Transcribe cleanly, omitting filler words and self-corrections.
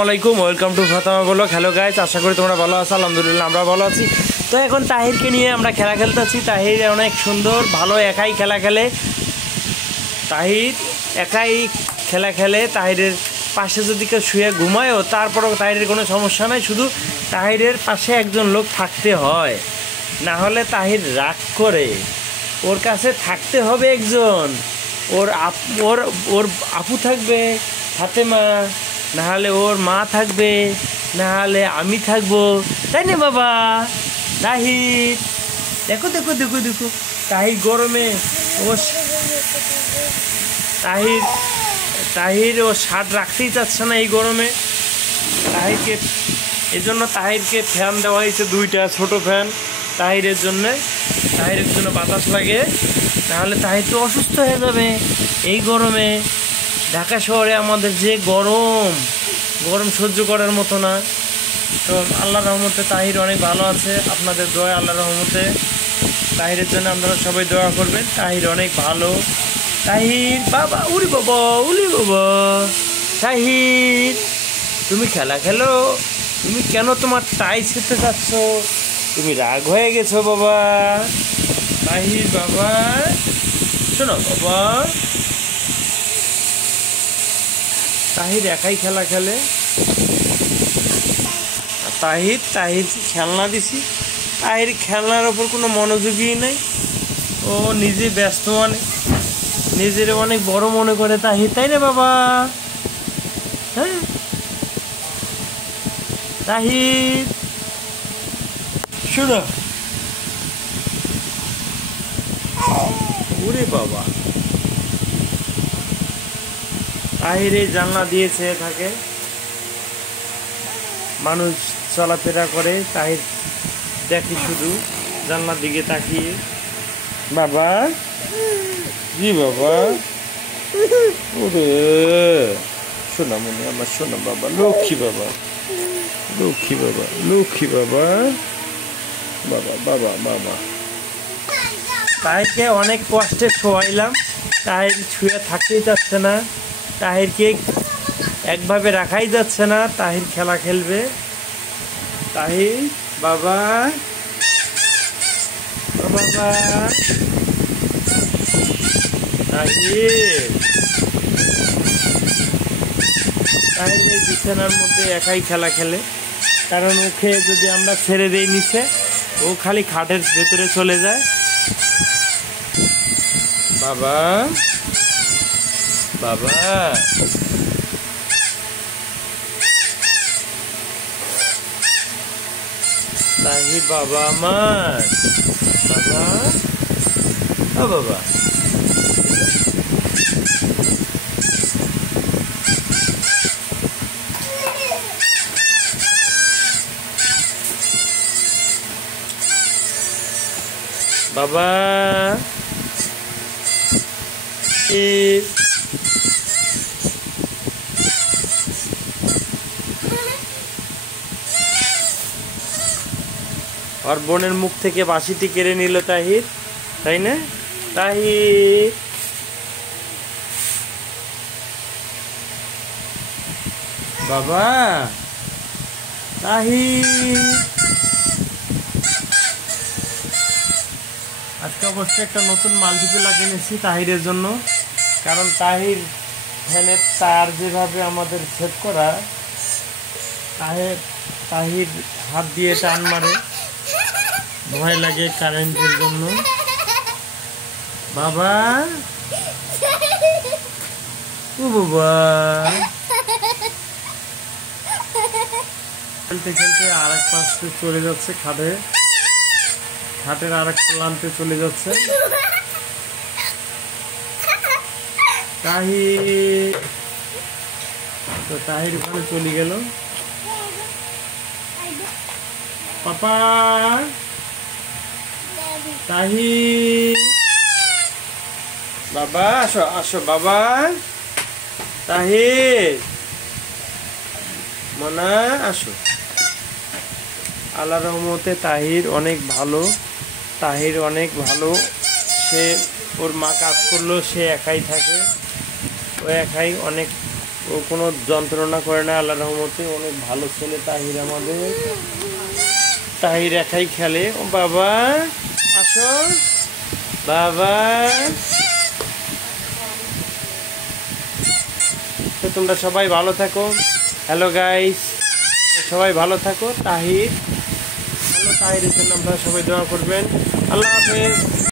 আসসালামাইকুম, welcome to Fatema blog. Hello guys, আশা করি তোমরা ভালো আছো। আলহামদুলিল্লাহ আমরা ভালো আছি। তো এখন তাহিরকে নিয়ে আমরা খেলা খেলতেছি। তাহির অনেক সুন্দর, ভালো একাই খেলা খেলে। তাহির একাই খেলা খেলে। তাহিরের পাশে যদি কেউ শুয়ে ঘুমায়ও তারপরেও তাহিরের কোনো সমস্যা নাই, শুধু তাহিরের পাশে একজন লোক থাকতে হয়, না হলে তাহির রাগ করে। ওর কাছে থাকতে হবে একজন। ওর ওর আপু থাকবে ফাতেমা, নাহলে ওর মা থাকবে, নাহলে আমি থাকবো, তাই না বাবা? তাহির দেখো দেখো দেখো দেখো, তাহির গরমে ও তাহির তাহির ও শার্ট রাখতেই চাচ্ছে না এই গরমে। তাহিরকে এজন্য তাহিরকে ফ্যান দেওয়া হয়েছে, দুইটা ছোট ফ্যান তাহিরের জন্যে। তাহিরের জন্য বাতাস লাগে, নাহলে তাহির তো অসুস্থ হয়ে যাবে এই গরমে। ঢাকা শহরে আমাদের যে গরম, গরম সহ্য করার মতো না। তো আল্লাহর রহমতে তাহির অনেক ভালো আছে। আপনাদের দোয়া, আল্লাহর রহমতে তাহিরের জন্য আপনারা সবাই দোয়া করবেন। তাহির অনেক ভালো। তাহির বাবা, উলি বাবা, উলি বাবা। তাহির তুমি খেলা খেলো, তুমি কেন তোমার টাই ছিঁড়তে চাচ্ছ? তুমি রাগ হয়ে গেছো বাবা। তাহির বাবা, শোনো বাবা, তাহির একাই খেলা খেলে। তাহির খেলনা দিছি, তাহির খেলনার ওপর কোনো মনোযোগই নেই। ও নিজে ব্যস্ত, অনেক নিজের অনেক বড় মনে করে তাহির, তাই না বাবা? হ্যাঁ তাহির, শোনো, ওরে বাবা। তাহির এই জানলা দিয়েছে, থাকে মানুষ চলাফেরা করে, তাহির দেখি শুধু জানলার দিকে তাকিয়ে। বাবা, জি বাবা, ওরে শোনা মনে আমার, শোনা বাবা, লক্ষ্মী বাবা, লক্ষ্মী বাবা, লক্ষ্মী বাবা, বাবা বাবা বাবা। তাহিরকে অনেক কষ্টে শোয়াইলাম, তাহির শুয়ে থাকতেই যাচ্ছে না, তাহিরকে একভাবে রাখাই যাচ্ছে না। তাহির খেলা খেলবে। তাহির বাবা, বাবা, তাহির তাহির এই বিছানার মধ্যে একাই খেলা খেলে, কারণ ওকে যদি আমরা ছেড়ে দিই নিচে, ও খালি খাটের ভেতরে চলে যায়। বাবা, বাবা, তাহির বাবা আমার, বাবা, ও বাবা, বাবা, আর বোনের মুখ থেকে বাঁশিটি কেড়ে নিল তাহির, তাই না? তাহির বাবা, তাহির আজকে অবশ্যই একটা নতুন মাল্টিপ্লাগ এনেছি তাহিরের জন্য, কারণ তাহির ফ্যানের তার যেভাবে আমাদের সেট করা, তাহির হাত দিয়ে টান মারে, ভয় লাগে কারেন্টের জন্য। বাবা, ও বাবা, খেলতে খেলতে আর এক পাশে চলে যাচ্ছে, খাটের আর এক প্রান্তে চলে যাচ্ছে। তাহির তো তাহির ওখানে চলে গেল। পাপা, তাহির বাবা, আসো আসো বাবা। তাহির মনা, আসো। আল্লাহর রহমতে তাহির অনেক ভালো। তাহির অনেক ভালো। সে ওর মা কাজ করলেও সে একাই থাকে, ও একাই অনেক ও কোনো যন্ত্রণা করে না, আল্লাহর রহমতে অনেক ভালো ছেলে তাহির আমাদের। তাহির একাই খেলে। ও বাবা আসো বাবা। তো তোমরা সবাই ভালো থাকো। হ্যালো গাইস, সবাই ভালো থাকো। তাহিরের জন্য আপনারা সবাই দোয়া করবেন। আল্লাহ হাফেজ।